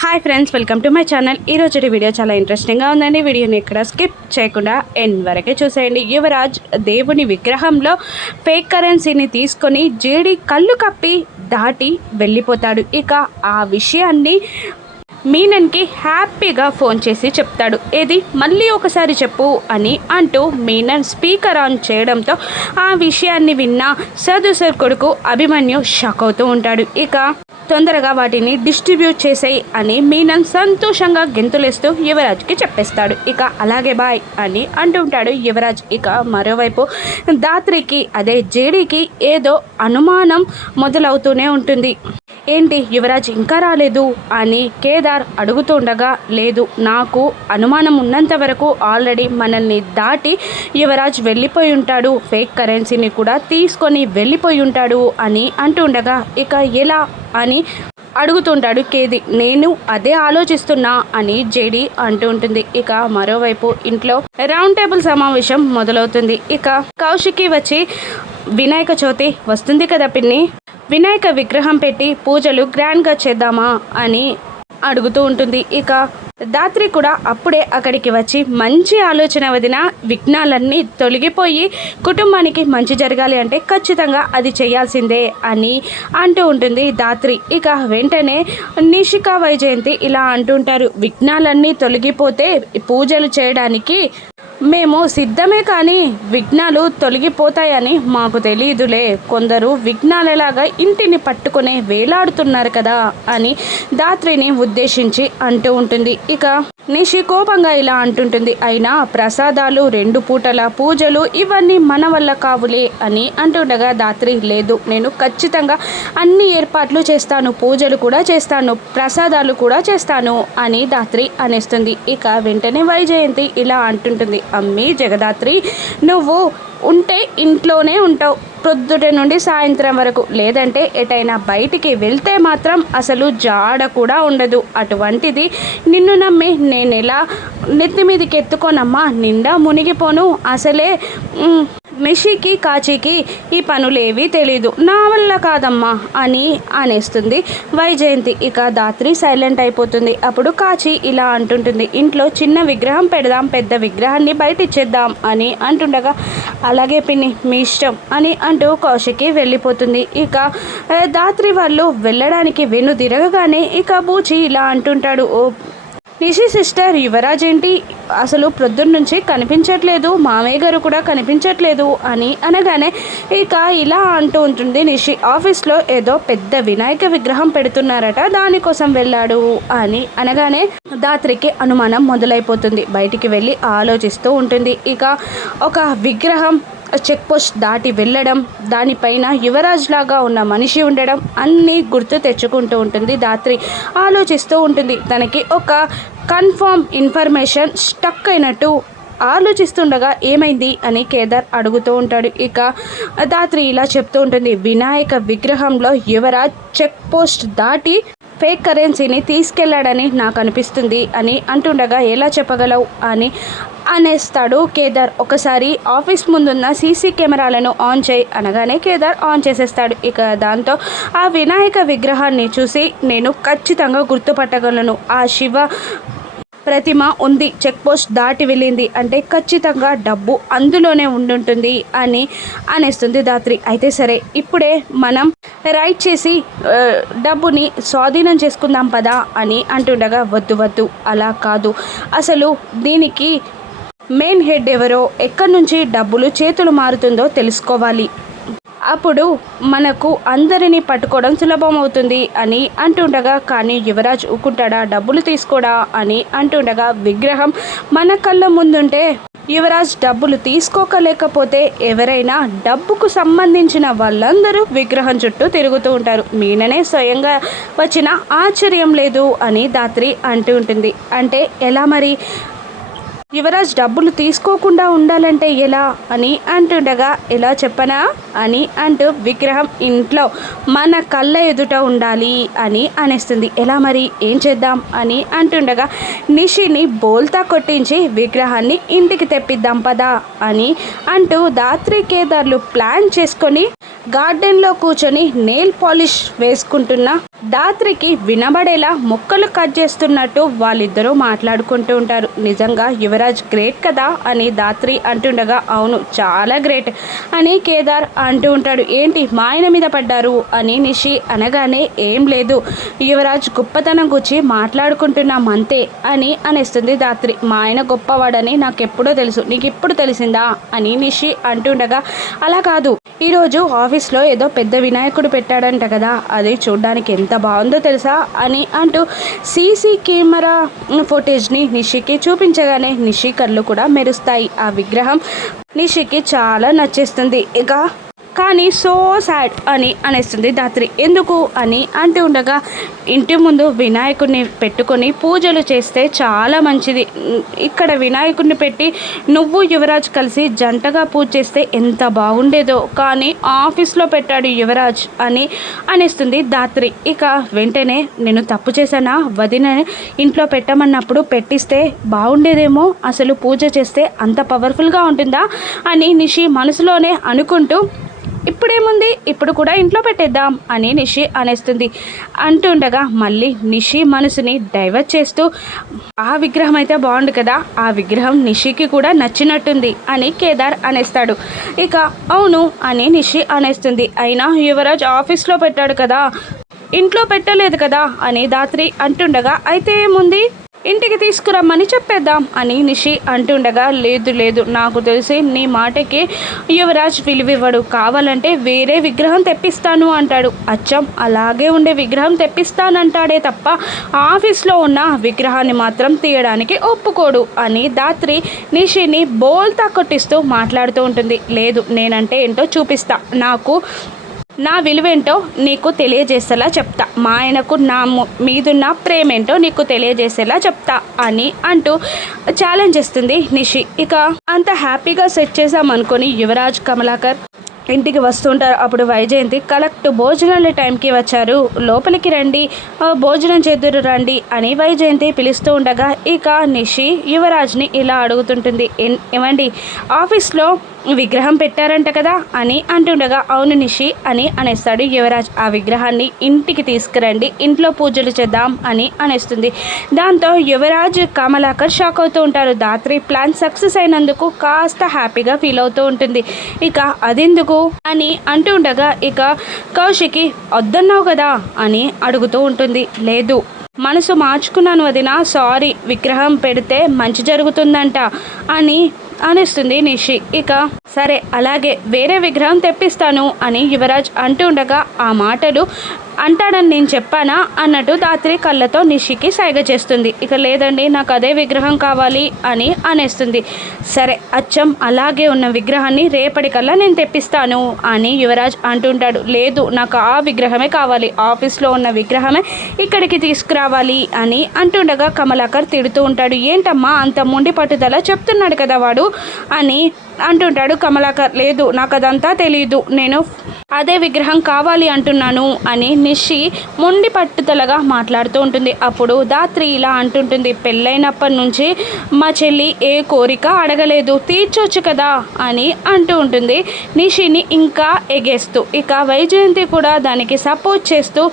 Hi friends, welcome to my channel. ఈరోజు video చాలా ఇంట్రెస్టింగ్గా ఉందండి. వీడియోని ఇక్కడ స్కిప్ చేయకుండా ఎండ్ వరకే చూసేయండి. యువరాజ్ దేవుని విగ్రహంలో ఫేక్ కరెన్సీని తీసుకొని జేడీ కళ్ళు కప్పి దాటి వెళ్ళిపోతాడు. ఇక ఆ విషయాన్ని మీనన్కి హ్యాపీగా ఫోన్ చేసి చెప్తాడు. ఏది మళ్ళీ ఒకసారి చెప్పు అని అంటూ మీనన్ స్పీకర్ ఆన్ చేయడంతో ఆ విషయాన్ని విన్న సదుసర్ కొడుకు అభిమన్యు షాక్ అవుతూ ఉంటాడు. ఇక తొందరగా వాటిని డిస్ట్రిబ్యూట్ చేసేయి అని మీనన్ సంతోషంగా గెంతులేస్తూ యువరాజ్కి చెప్పేస్తాడు. ఇక అలాగే బాయ్ అని అంటుంటాడు యువరాజ్. ఇక మరోవైపు దాత్రికి అదే జేడీకి ఏదో అనుమానం మొదలవుతూనే ఉంటుంది. ఏంటి యువరాజ్ ఇంకా రాలేదు అని కేదార్ అడుగుతుండగా, లేదు, నాకు అనుమానం ఉన్నంత వరకు ఆల్రెడీ మనల్ని దాటి యువరాజ్ వెళ్ళిపోయి ఉంటాడు, ఫేక్ కరెన్సీని కూడా తీసుకొని వెళ్ళిపోయి ఉంటాడు అని అంటుండగా, ఇక ఎలా అని అడుగుతుంటాడు కేది. నేను అదే ఆలోచిస్తున్నా అని జేడీ అంటూ ఉంటుంది. ఇక మరోవైపు ఇంట్లో రౌండ్ టేబుల్ సమావేశం మొదలవుతుంది. ఇక కౌశికి వచ్చి, వినాయక చవితి వస్తుంది కదా పిన్ని, వినాయక విగ్రహం పెట్టి పూజలు గ్రాండ్గా చేద్దామా అని అడుగుతూ ఉంటుంది. ఇక దాత్రి కూడా అప్పుడే అక్కడికి వచ్చి, మంచి ఆలోచన వదిన, విఘ్నాలన్నీ తొలగిపోయి కుటుంబానికి మంచి జరగాలి అంటే ఖచ్చితంగా అది చేయాల్సిందే అని అంటూ ఉంటుంది దాత్రి. ఇక వెంటనే నిషిక వైజయంతి ఇలా అంటుంటారు, విఘ్నాలన్నీ తొలగిపోతే పూజలు చేయడానికి మేము సిద్ధమే, కానీ విఘ్నాలు తొలగిపోతాయని మాకు తెలియదులే, కొందరు విఘ్నాలలాగా ఇంటిని పట్టుకునే వేలాడుతున్నారు కదా అని దాత్రిని ఉద్దేశించి అంటూ ఉంటుంది. ఇక నిషి కోపంగా ఇలా అంటుంటుంది, అయినా ప్రసాదాలు, 2 పూటల పూజలు ఇవన్నీ మన వల్ల కావులే అని అంటుండగా దాత్రి, లేదు, నేను ఖచ్చితంగా అన్ని ఏర్పాట్లు చేస్తాను, పూజలు కూడా చేస్తాను, ప్రసాదాలు కూడా చేస్తాను అని దాత్రి అనేస్తుంది. ఇక వెంటనే వైజయంతి ఇలా అంటుంటుంది, అమ్మి జగదాత్రి, నువ్వు ఉంటే ఇంట్లోనే ఉంటావు పొద్దుట నుండి సాయంత్రం వరకు, లేదంటే ఎటైనా బయటికి వెళ్తే మాత్రం అసలు జాడ కూడా ఉండదు, అటువంటిది నిన్ను నమ్మి నేను ఎలా నెత్తి మీదకి ఎత్తుకోనమ్మా, నిండా మునిగిపోను, అసలే నిషికి కాచికి ఈ పనులేవి తెలీదు, నా వల్ల కాదమ్మా అని అనేస్తుంది వైజయంతి. ఇక దాత్రి సైలెంట్ అయిపోతుంది. అప్పుడు కాచి ఇలా అంటుంటుంది, ఇంట్లో చిన్న విగ్రహం పెడదాం, పెద్ద విగ్రహాన్ని బయట ఇచ్చేద్దాం అని అంటుండగా, అలాగే పిన్ని మీ ఇష్టం అని అంటూ కౌశికి వెళ్ళిపోతుంది. ఇక దాత్రి వాళ్ళు వెళ్ళడానికి వెనుదిరగగానే ఇక బూచి ఇలా అంటుంటాడు, ఓ నిషి సిస్టర్, యువరాజ్ ఏంటి అసలు ప్రొద్దున నుంచి కనిపించట్లేదు, మామయ్య గారు కూడా కనిపించట్లేదు అని అనగానే ఇక ఇలా అంటూ ఉంటుంది నిషి, ఆఫీస్లో ఏదో పెద్ద వినాయక విగ్రహం పెడుతున్నారట, దానికోసం వెళ్ళాడు అని అనగానే దాత్రికి అనుమానం మొదలైపోతుంది. బయటికి వెళ్ళి ఆలోచిస్తూ ఉంటుంది. ఇక ఒక విగ్రహం చెక్ పోస్ట్ దాటి వెళ్ళడం, దానిపైన యువరాజ్ లాగా ఉన్న మనిషి ఉండడం అన్నీ గుర్తు తెచ్చుకుంటూ ఉంటుంది. దాత్రి ఆలోచిస్తూ ఉంటుంది. తనకి ఒక కన్ఫర్మ్ ఇన్ఫర్మేషన్ స్టక్ అయినట్టు ఆలోచిస్తుండగా, ఏమైంది అని కేదార్ అడుగుతూ ఉంటాడు. ఇక దాత్రి ఇలా చెప్తూ ఉంటుంది, వినాయక విగ్రహంలో యువరాజ్ చెక్ పోస్ట్ దాటి ఫేక్ కరెన్సీని తీసుకెళ్లాడని నాకు అనిపిస్తుంది అని అంటుండగా, ఎలా చెప్పగలవు అని అనేస్తాడు కేదార్. ఒకసారి ఆఫీస్ ముందున్న సీసీ కెమెరాలను ఆన్ చేయి అనగానే కేదార్ ఆన్ చేసేస్తాడు. ఇక దాంతో ఆ వినాయక విగ్రహాన్ని చూసి నేను ఖచ్చితంగా గుర్తుపట్టగలను, ఆ శివ ప్రతిమ ఉంది, చెక్ పోస్ట్ దాటి వెళ్ళింది అంటే ఖచ్చితంగా డబ్బు అందులోనే ఉండుంటుంది అని అనేస్తుంది దాత్రి. అయితే సరే, ఇప్పుడే మనం రైట్ చేసి డబ్బుని స్వాధీనం చేసుకుందాం పదా అని అంటుండగా, వద్దు వద్దు, అలా కాదు, అసలు దీనికి మెయిన్ హెడ్ ఎవరో, ఎక్కడి నుంచి డబ్బులు చేతులు మారుతుందో తెలుసుకోవాలి, అప్పుడు మనకు అందరినీ పట్టుకోవడం సులభం అవుతుంది అని అంటుండగా, కానీ యువరాజ్ ఊకుంటాడా, డబ్బులు తీసుకోడా అని అంటుండగా, విగ్రహం మన కళ్ళ ముందుంటే యువరాజ్ డబ్బులు తీసుకోకలేకపోతే ఎవరైనా డబ్బుకు సంబంధించిన వాళ్ళందరూ విగ్రహం చుట్టూ తిరుగుతూ ఉంటారు, మీననే స్వయంగా వచ్చిన ఆశ్చర్యం లేదు అని దాత్రి అంటూ ఉంటుంది. అంటే ఎలా మరి, యువరాజ్ డబ్బులు తీసుకోకుండా ఉండాలంటే ఎలా అని అంటుండగా, ఎలా చెప్పనా అని అంటూ, విగ్రహం ఇంట్లో మన కళ్ళ ఎదుట ఉండాలి అని అనేస్తుంది. ఎలా మరి, ఏం చేద్దాం అని అంటుండగా, నిషిని బోల్తా కొట్టించి విగ్రహాన్ని ఇంటికి తెప్పిద్దాం పదా అని అంటూ దాత్రి కేదార్లు ప్లాన్ చేసుకొని గార్డెన్లో కూర్చొని నెయిల్ పాలిష్ వేసుకుంటున్న దాత్రికి వినబడేలా ముక్కలు కట్ చేస్తున్నట్టు వాళ్ళిద్దరూ మాట్లాడుకుంటూ ఉంటారు. నిజంగా యువరాజ్ గ్రేట్ కదా అని దాత్రి అంటుండగా, అవును చాలా గ్రేట్ అని కేదార్ అంటూ ఉంటాడు. ఏంటి మా ఆయన మీద పడ్డారు అని నిషి అనగానే, ఏం లేదు యువరాజ్ గొప్పతనం గురించి మాట్లాడుకుంటున్నాం అంతే అని అనేస్తుంది దాత్రి. మా ఆయన గొప్పవాడని నాకెప్పుడో తెలుసు, నీకు ఇప్పుడు తెలిసిందా అని నిషి అంటుండగా, అలా కాదు ఈరోజు ఆఫీస్లో ఏదో పెద్ద వినాయకుడు పెట్టాడంట కదా, అది చూడ్డానికి ఎంత బాగుందో తెలుసా అని అంటూ సీసీ కెమెరా ఫుటేజ్ని నిషికి చూపించగానే నిషి కళ్ళు కూడా మెరుస్తాయి. ఆ విగ్రహం నిషికి చాలా నచ్చేస్తుంది. ఇక కానీ సో సాడ్ అని అనేస్తుంది దాత్రి. ఎందుకు అని అంటూ ఉండగా, ఇంటి ముందు వినాయకుడిని పెట్టుకొని పూజలు చేస్తే చాలా మంచిది. ఇక్కడ వినాయకుడిని పెట్టి నువ్వు యువరాజ్ కలిసి జంటగా పూజ చేస్తే ఎంత బాగుండేదో, కానీ ఆఫీస్లో పెట్టాడు యువరాజ్ అని అనేస్తుంది దాత్రి. ఇక వెంటనే నేను తప్పు చేశానా, వదిన ఇంట్లో పెట్టమన్నప్పుడు పెట్టిస్తే బాగుండేదేమో, అసలు పూజ చేస్తే అంత పవర్ఫుల్గా ఉంటుందా అని నిషి మనసులోనే అనుకుంటూ, ఇప్పుడేముంది ఇప్పుడు కూడా ఇంట్లో పెట్టేద్దాం అని నిషి అనేస్తుంది. అంటుండగా మళ్ళీ నిషి మనసుని డైవర్ట్ చేస్తూ, ఆ విగ్రహం అయితే బాగుండు కదా, ఆ విగ్రహం నిషికి కూడా నచ్చినట్టుంది అని కేదార్ అనేస్తాడు. ఇక అవును అని నిషి అనేస్తుంది. అయినా యువరాజ్ ఆఫీస్లో పెట్టాడు కదా, ఇంట్లో పెట్టలేదు కదా అని దాత్రి అంటుండగా, అయితే ఏముంది ఇంటికి తీసుకురమ్మని చెప్పేద్దాం అని నిషి అంటుండగా, లేదు లేదు నాకు తెలిసి నీ మాటకి యువరాజ్ విలువివ్వడు, కావాలంటే వేరే విగ్రహం తెప్పిస్తాను అంటాడు. అచ్చం అలాగే ఉండే విగ్రహం తెప్పిస్తానంటాడే తప్ప ఆఫీస్లో ఉన్న విగ్రహాన్ని మాత్రం తీయడానికి ఒప్పుకోడు అని దాత్రి నిషిని బోల్తా కొట్టిస్తూ మాట్లాడుతూ ఉంటుంది. లేదు నేనంటే ఏంటో చూపిస్తా, నా విలువేంటో నీకు తెలియజేసేలా చెప్తా, మా ఆయనకు నా మీదున్న ప్రేమేంటో నీకు తెలియజేసేలా చెప్తా అని అంటూ ఛాలెంజ్ చేస్తుంది నిషి. ఇక అంత హ్యాపీగా సెట్ చేసామనుకొని యువరాజ్ కమలాకర్ ఇంటికి వస్తుంటారు. అప్పుడు వైజయంతి కలెక్ట్ భోజనాల టైంకి వచ్చారు, లోపలికి రండి భోజనం చేద్దురు రండి అని వైజయంతి పిలుస్తూ ఉండగా, ఇక నిషి యువరాజ్ని ఇలా అడుగుతుంటుంది, ఏమండి ఆఫీస్లో విగ్రహం పెట్టారంట కదా అని అంటుండగా, అవును నిషి అని అనేస్తాడు యువరాజ్. ఆ విగ్రహాన్ని ఇంటికి తీసుకురండి, ఇంట్లో పూజలు చేద్దాం అని అనేస్తుంది. దాంతో యువరాజ్ కమలాకర్ షాక్ అవుతూ ఉంటారు. దాత్రి ప్లాన్ సక్సెస్ అయినందుకు కాస్త హ్యాపీగా ఫీల్ అవుతూ ఉంటుంది. ఇక అదెందుకు అని అంటూ ఉండగా, ఇక కౌశికి వద్దన్నావు కదా అని అడుగుతూ ఉంటుంది. లేదు మనసు మార్చుకున్నాను వదినా, సారీ విగ్రహం పెడితే మంచి జరుగుతుందంట అని అనేస్తుంది నిషి. ఇక సరే అలాగే వేరే విగ్రహం తెప్పిస్తాను అని యువరాజ్ అంటూ ఉండగా, ఆ మాటలు అంటాడని నేను చెప్పానా అన్నట్టు దాత్రి కళ్ళతో నిషికి సైగ చేస్తుంది. ఇక లేదండి నాకు అదే విగ్రహం కావాలి అని అనేస్తుంది. సరే అచ్చం అలాగే ఉన్న విగ్రహాన్ని రేపటికల్లా నేను తెప్పిస్తాను అని యువరాజ్ అంటుంటాడు. లేదు నాకు ఆ విగ్రహమే కావాలి, ఆఫీస్లో ఉన్న విగ్రహమే ఇక్కడికి తీసుకురావాలి అని అంటుండగా కమలాకర్ తిడుతూ ఉంటాడు. ఏంటమ్మా అంత మొండి పట్టుదల, చెప్తున్నాడు కదా వాడు అని అంటుంటాడు కమలాకర్. లేదు నాకు అదంతా తెలీదు, నేను అదే విగ్రహం కావాలి అంటున్నాను అని నిషి మొండి పట్టుదలగా మాట్లాడుతూ ఉంటుంది. అప్పుడు దాత్రి ఇలా అంటుంటుంది, పెళ్ళైనప్పటి నుంచి మా చెల్లి ఏ కోరిక అడగలేదు, తీర్చొచ్చు కదా అని అంటూ ఉంటుంది నిషిని ఇంకా ఎగేస్తూ. ఇక వైజయంతి కూడా దానికి సపోర్ట్ చేస్తూ,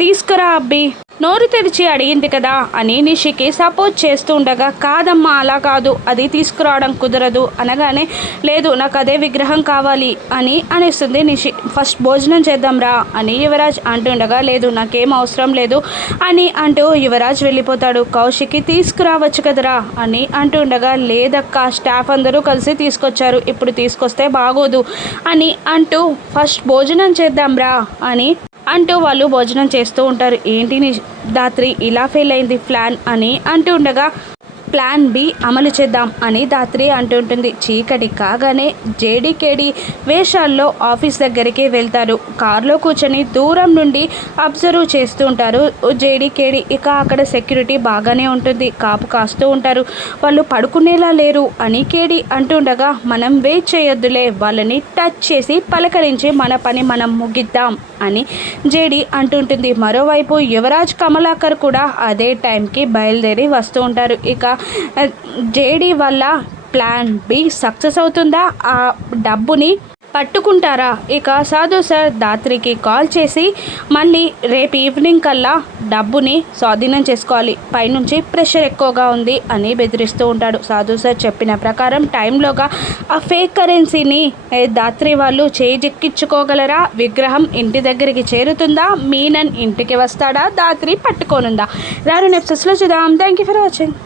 తీసుకురా అబ్బి నోరు తెరిచి అడిగింది కదా అని నిషికి సపోర్ట్ చేస్తూ ఉండగా, కాదమ్మా అలా కాదు, అది తీసుకురావడం కుదరదు అనగానే, లేదు నాకు అదే విగ్రహం కావాలి అని అనేస్తుంది నిషి. ఫస్ట్ భోజనం చేద్దాంరా అని యువరాజ్ అంటుండగా, లేదు నాకేం అవసరం లేదు అని అంటూ యువరాజ్ వెళ్ళిపోతాడు. కౌశికి తీసుకురావచ్చు కదరా అని అంటుండగా, లేదక్క స్టాఫ్ అందరూ కలిసి తీసుకొచ్చారు, ఇప్పుడు తీసుకొస్తే బాగోదు అని అంటూ, ఫస్ట్ భోజనం చేద్దాంరా అని అంటూ వాళ్ళు భోజనం చేస్తూ ఉంటారు. ఏంటి దాత్రి ఇలా ఫెయిల్ అయింది ప్లాన్ అని అంటూ ఉండగా, ప్లాన్ బి అమలు చేద్దాం అని దాత్రి అంటుంటుంది. చీకటి కాగానే జేడీకేడి వేషాల్లో ఆఫీస్ దగ్గరికి వెళ్తారు. కారులో కూర్చొని దూరం నుండి అబ్జర్వ్ చేస్తూ ఉంటారు జేడీకేడి. ఇక అక్కడ సెక్యూరిటీ బాగానే ఉంటుంది, కాపు కాస్తూ ఉంటారు. వాళ్ళు పడుకునేలా లేరు అని కేడి అంటుండగా, మనం వెయిట్ చేయొద్దులే, వాళ్ళని టచ్ చేసి పలకరించి మన పని మనం ముగిద్దాం అని జేడీ అంటుంటుంది. మరోవైపు యువరాజ్ కమలాకర్ కూడా అదే టైంకి బయలుదేరి వస్తూ ఉంటారు. ఇక జేడీ వల్ల ప్లాన్ బి సక్సెస్ అవుతుందా, ఆ డబ్బుని పట్టుకుంటారా? ఇక సాధు సార్ దాత్రికి కాల్ చేసి మళ్ళీ రేపు ఈవినింగ్ కల్లా డబ్బుని స్వాధీనం చేసుకోవాలి, పైనుంచి ప్రెషర్ ఎక్కువగా ఉంది అని బెదిరిస్తూ ఉంటాడు. సాధు సార్ చెప్పిన ప్రకారం టైంలోగా ఆ ఫేక్ కరెన్సీని దాత్రి వాళ్ళు చేజిక్కించుకోగలరా? విగ్రహం ఇంటి దగ్గరికి చేరుతుందా? మీనన్ ఇంటికి వస్తాడా? దాత్రి పట్టుకోనుందా? రాను ఎపిసోడ్స్లో చూద్దాం. Thank you for watching.